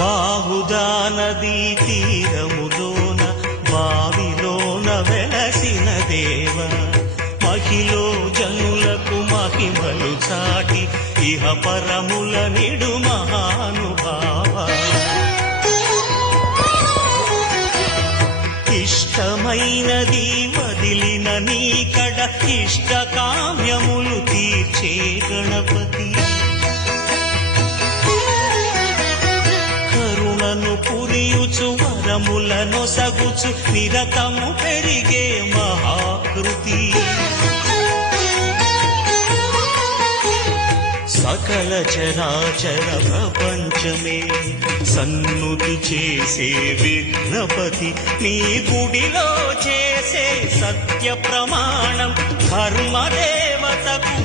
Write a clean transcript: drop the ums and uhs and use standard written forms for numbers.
బాహుదా నదీ తీరములోన బావిలోన వెలసిన దేవ మహిలో జనులకు మహిమలు చాటి ఇహ పరముల నిడు మహానుభావ ఇష్టమైనది వదిలిన నీకడ ఇష్ట కామ్యములు తీర్చే గణపతి కరుణను పురియుచు వరములను సగుచు నిరతము పెరిగే మహాకృతి సకల చరాచర ప్రపంచమే సన్నుతి చేసే విఘ్నపతి నీ గుడిలో చేసే సత్య ప్రమాణం ధర్మదేవతకు